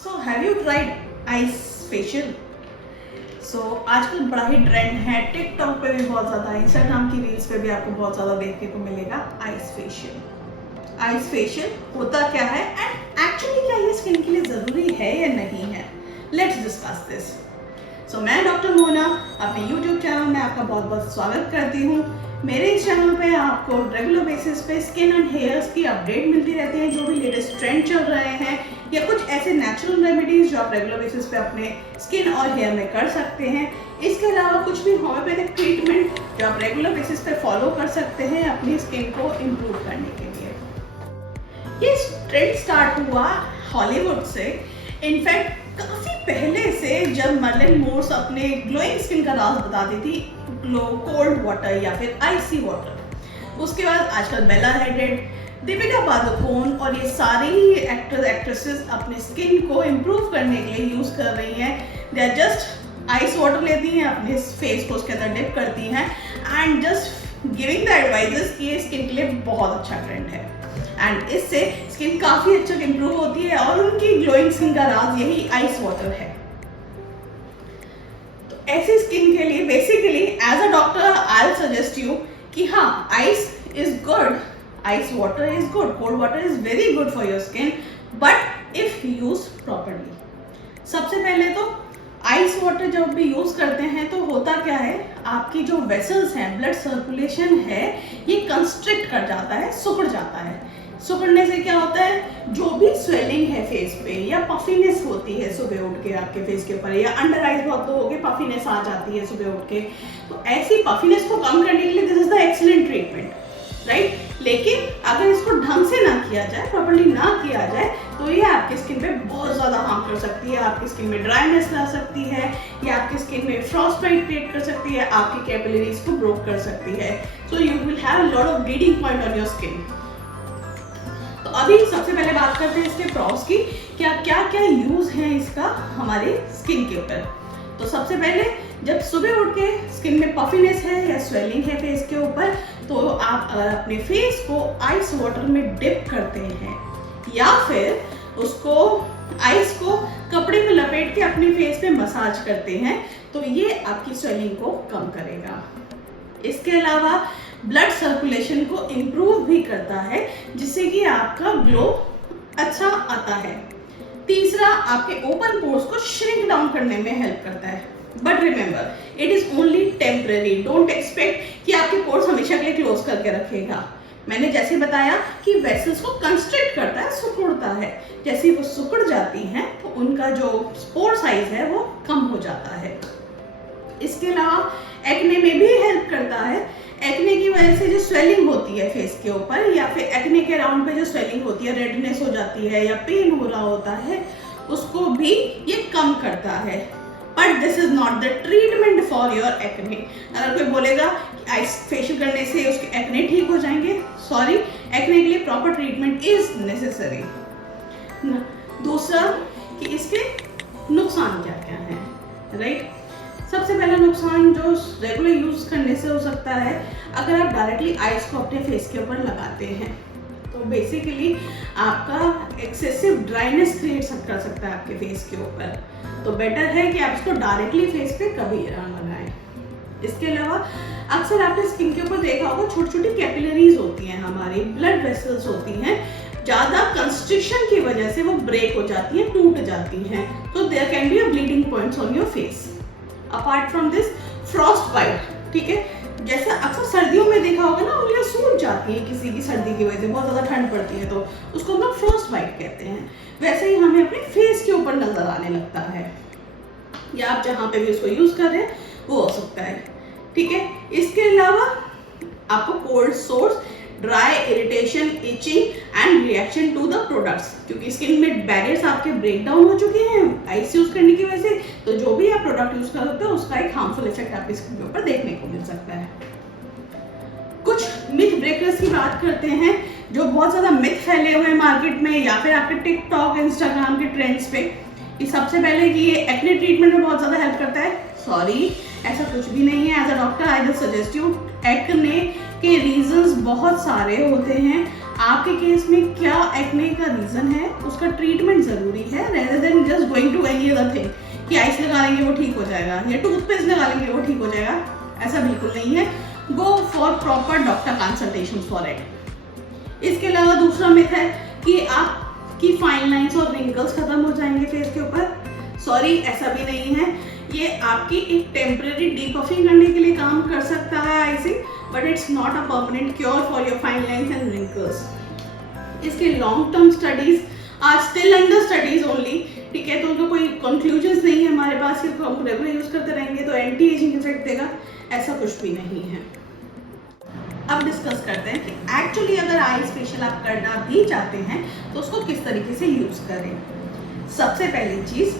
So have you tried ice facial? आजकल बड़ा ही trend है, टिकटॉक पे भी बहुत ज़्यादा, इंस्टाग्राम की रील्स पे भी आपको बहुत ज़्यादा देखने को मिलेगा आइस फेशियल। आइस फेशियल होता क्या है एंड एक्चुअली क्या ये स्किन के लिए ज़रूरी है या नहीं है? Let's discuss this. मैं डॉक्टर मोना अपने यूट्यूब चैनल में आपका बहुत बहुत स्वागत करती हूँ। मेरे इस चैनल पे आपको रेगुलर बेसिस पे स्किन एंड हेयर्स की अपडेट मिलती रहती है, जो भी लेटेस्ट ट्रेंड चल रहे हैं या कुछ ऐसे नेचुरल रेमेडीज जो आप रेगुलर बेसिस पे अपने स्किन और हेयर में कर सकते हैं। इसके अलावा कुछ भी होम्योपैथिक ट्रीटमेंट जो आप रेगुलर बेसिस पे फॉलो कर सकते हैं अपनी स्किन को इम्प्रूव करने के लिए। ये ट्रेंड स्टार्ट हुआ हॉलीवुड से। इनफैक्ट काफी पहले से, जब मर्लिन मोर्स अपने ग्लोइंग स्किन का राज बताती थी, ग्लो कोल्ड वाटर या फिर आइसी वाटर। उसके बाद आजकल बेला हेडेड, दीपिका पादुकोण और ये सारी एक्टर्स एक्ट्रेसेस अपने स्किन को इम्प्रूव करने के लिए यूज कर रही हैं। They are just ice water लेती हैं, अपने फेस को उसके अंदर डिप करती हैं and just giving the advises कि ये स्किन के लिए बहुत अच्छा ट्रेंड है एंड इससे स्किन काफी अच्छा इम्प्रूव होती है और उनकी ग्लोइंग स्किन का राज यही आइस वाटर है। तो ऐसी स्किन के लिए basically as a doctor I will suggest you कि हाँ, ice is good, ice water is good, cold water is very good for your skin, but if use properly. सबसे पहले तो आइस वाटर जब भी यूज करते हैं तो होता क्या है, आपकी जो वेसल्स हैं, ब्लड सर्कुलेशन है, ये कंस्ट्रिक्ट कर जाता है, सिकुड़ जाता है। सिकुड़ने से क्या होता है, जो भी स्वेलिंग है फेस पे या पफीनेस होती है सुबह उठ के आपके फेस के ऊपर, या अंडर आइज बहुत हो के पफीनेस आ जाती है सुबह उठ के, तो ऐसी पफीनेस को कम करने के लिए this is the excellent treatment, right. लेकिन अगर इसको ढंग से ना किया जाए, प्रॉपर्ली ना किया जाए, तो ये आपकी स्किन पे बहुत ज़्यादा हार्म कर सकती है। आपकी स्किन में ड्राइनेस ला सकती है, या आपकी स्किन में फ्रॉस्टबाइट क्रिएट कर सकती है, आपकी कैपिलरीज को ब्रोक कर सकती है। So you will have lot of bleeding point on your skin. तो अभी सबसे पहले बात करते हैं इसके प्रॉस की, क्या क्या क्या यूज है इसका हमारे स्किन के ऊपर। तो सबसे पहले, जब सुबह उठ के स्किन में पफीनेस है या स्वेलिंग है फेस के ऊपर, तो आप अपने फेस को आइस वाटर में डिप करते हैं या फिर उसको आइस को कपड़े में लपेट के अपने फेस पे मसाज करते हैं, तो ये आपकी स्वेलिंग को कम करेगा। इसके अलावा ब्लड सर्कुलेशन को इम्प्रूव भी करता है, जिससे कि आपका ग्लो अच्छा आता है। तीसरा, आपके ओपन पोर्स को श्रिंक डाउन करने में हेल्प करता है। But remember, it is only temporary. Don't expect कि आपके पोर्स हमेशा के लिए क्लोज करके रखेगा। मैंने जैसे बताया कि वेसल्स को कंस्ट्रिक्ट करता है, सिकुड़ता है। जैसे वो सिकुड़ जाती हैं तो उनका जो पोर साइज है वो कम हो जाता है। इसके अलावा एक्ने में भी हेल्प करता है। एक्ने की वजह से जो स्वेलिंग होती है फेस के ऊपर, या फिर एक्ने के राउंड पे जो स्वेलिंग होती है, रेडनेस हो जाती है या पेन हो रहा होता है, उसको भी ये कम करता है। But this is not the treatment for your acne. अगर कोई बोलेगा कि आइस फेशियल करने से उसके एक्ने ठीक हो जाएंगे, सॉरी, एक्ने के लिए प्रॉपर ट्रीटमेंट इज नेसेसरी। दूसरा, कि इसके नुकसान क्या क्या हैं, राइट। सबसे पहला नुकसान जो रेगुलर यूज करने से हो सकता है, अगर आप डायरेक्टली आइस को अपने फेस के ऊपर लगाते हैं तो बेसिकली आपका एक्सेसिव ड्राइनेस क्रिएट कर सकता है आपके फेस के ऊपर। तो बेटर है कि आप इसको डायरेक्टली फेस पे कभी ना लगाएं। इसके अलावा अक्सर आपने स्किन के ऊपर देखा होगा, छोटी छोटी कैपिलरीज होती हैं, हमारी ब्लड वेसल्स होती हैं, ज़्यादा कंस्ट्रिक्शन की वजह से वो ब्रेक हो जाती हैं, टूट जाती हैं। तो there can be a bleeding points on your face. Apart from this, frostbite, ठीक है, जैसा अक्सर सर्दियों में देखा होगा ना, उंगलियां सूज जाती हैं किसी की सर्दी की वजह से, बहुत ज़्यादा ठंड पड़ती है तो उसको हम लोग फ्रॉस्ट बाइट कहते हैं। वैसे ही हमें अपने फेस के ऊपर नजर आने लगता है, या आप जहाँ पे भी उसको यूज कर रहे हैं वो हो सकता है, ठीक है। इसके अलावा आपको cold sores, dry, irritation, itching and reaction to the products, क्योंकि स्किन में बैरियर्स आपके ब्रेक डाउन हो चुके हैं आइस यूज करने की वजह से, तो जो भी आप प्रोडक्ट यूज करते हो उसका एक हार्मफुल इफेक्ट आपकी स्किन के ऊपर देखने को मिल सकता है। कुछ मिथ ब्रेकर्स की बात करते हैं, जो बहुत ज्यादा मिथ फैले हुए हैं मार्केट में या फिर आपके टिकटॉक, इंस्टाग्राम के ट्रेंड्स पे। सबसे पहले कि ये एक्ने ट्रीटमेंट में बहुत ज्यादा हेल्प करता है। सॉरी, ऐसा कुछ भी नहीं है। As a doctor I will suggest you, acne के रीजंस बहुत सारे होते हैं। आपके केस में क्या एक्ने का रीजन है, उसका ट्रीटमेंट जरूरी है, rather than just going to any other thing कि आइस लगा लेंगे वो ठीक हो जाएगा या टूथपेस्ट लगा लेंगे वो ठीक हो जाएगा, ऐसा बिल्कुल नहीं है। Go for proper doctor consultation for it. इसके अलावा दूसरा मिथ है कि आपकी फाइन लाइंस और रिंकल्स खत्म हो जाएंगे फेस के ऊपर। सॉरी, ऐसा भी नहीं है। ये आपकी एक टेम्परेरी डीपफिंग करने के लिए काम कर सकता है icing, but it's not a permanent cure for your fine lines and wrinkles. इसके long term studies are still under studies only, ठीक है, तो उनका कोई कंक्लूजन्स नहीं है हमारे पास कि हम रेगुलर यूज करते रहेंगे तो एंटी एजिंग इफेक्ट देगा, ऐसा कुछ भी नहीं है। अब डिस्कस करते हैं कि एक्चुअली अगर आइस फेशियल आप करना भी चाहते हैं तो उसको किस तरीके से यूज करें। सबसे पहली चीज,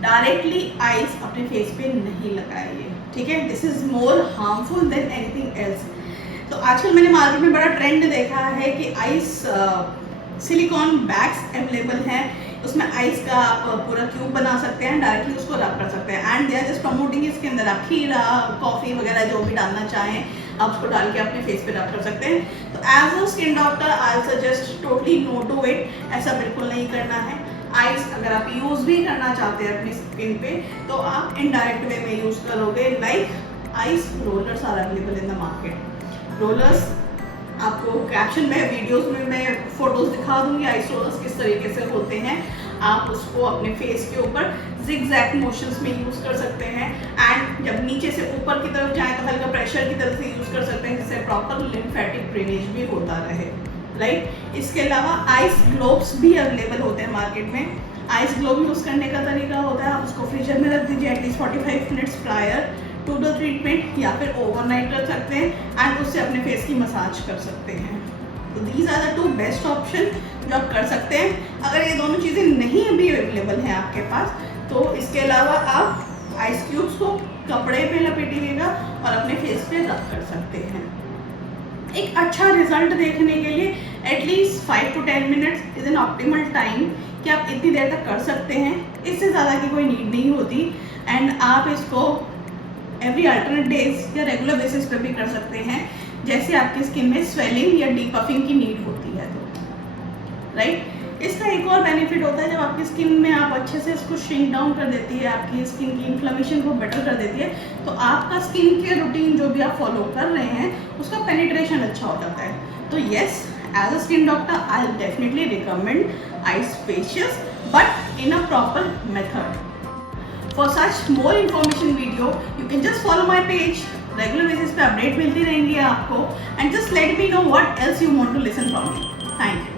डायरेक्टली आइस अपने फेस पे नहीं लगाइए, ठीक है, this is more harmful than anything else. तो आजकल मैंने मार्केट में बड़ा ट्रेंड देखा है कि आइस सिलिकॉन बैग्स अवेलेबल हैं, उसमें आइस का आप पूरा क्यूब बना सकते हैं, डायरेक्टली उसको रब कर सकते हैं and they are just promoting इसके अंदर आप खीरा, कॉफी वगैरह जो भी डालना चाहें आप उसको डाल के अपने फेस पे रब कर सकते हैं। तो as a skin doctor I suggest totally no to it, ऐसा बिल्कुल नहीं करना है। आइस अगर आप यूज भी करना चाहते हैं अपनी स्किन पे तो आप इनडायरेक्ट वे में यूज करोगे, like ice rollers are available in the market. Rollers आपको कैप्शन में, वीडियोस में मैं फोटोज दिखा दूंगी आइस रोलर्स किस तरीके से होते हैं। आप उसको अपने फेस के ऊपर जिगजैग मोशंस में यूज कर सकते हैं एंड जब नीचे से ऊपर की तरफ जाए तो हल्का प्रेशर की तरफ से यूज कर सकते हैं, जिससे प्रॉपर लिम्फेटिक ड्रेनेज भी होता रहे, राइट। इसके अलावा आइस ग्लोब्स भी अवेलेबल होते हैं मार्केट में। आइस ग्लोब यूज करने का तरीका होता है, आप उसको फ्रीजर में रख दीजिए at least 45 minutes prior to the treatment, या फिर ओवरनाइट रख सकते हैं एंड उससे अपने फेस की मसाज कर सकते हैं। तो these are the two best option जो आप कर सकते हैं। अगर ये दोनों चीज़ें नहीं अभी अवेलेबल हैं आपके पास तो इसके अलावा आप आइस क्यूब्स को कपड़े पे लपेटिएगा और अपने फेस पे रब कर सकते हैं। एक अच्छा रिजल्ट देखने के लिए at least 5 to 10 minutes is an optimal time कि आप इतनी देर तक कर सकते हैं, इससे ज़्यादा की कोई नीड नहीं होती एंड आप इसको एवरी अल्टरनेट डेज या रेगुलर बेसिस पर भी कर सकते हैं, जैसे आपकी स्किन में स्वेलिंग या डीपफिंग की नीड होती है तो, राइट। इसका एक और बेनिफिट होता है जब आपकी स्किन में आप अच्छे से इसको श्रिंक डाउन कर देती है, आपकी स्किन की इन्फ्लेमेशन को बेटर कर देती है, तो आपका स्किन केयर रूटीन जो भी आप फॉलो कर रहे हैं उसका पेनिट्रेशन अच्छा हो जाता है। तो yes, as a skin doctor I will definitely recommend ice facials but in a proper method. For such more information video, you can just follow my page. Regular basis पे अपडेट मिलती रहेंगी आपको and just let me know what else you want to listen from me. Thank you.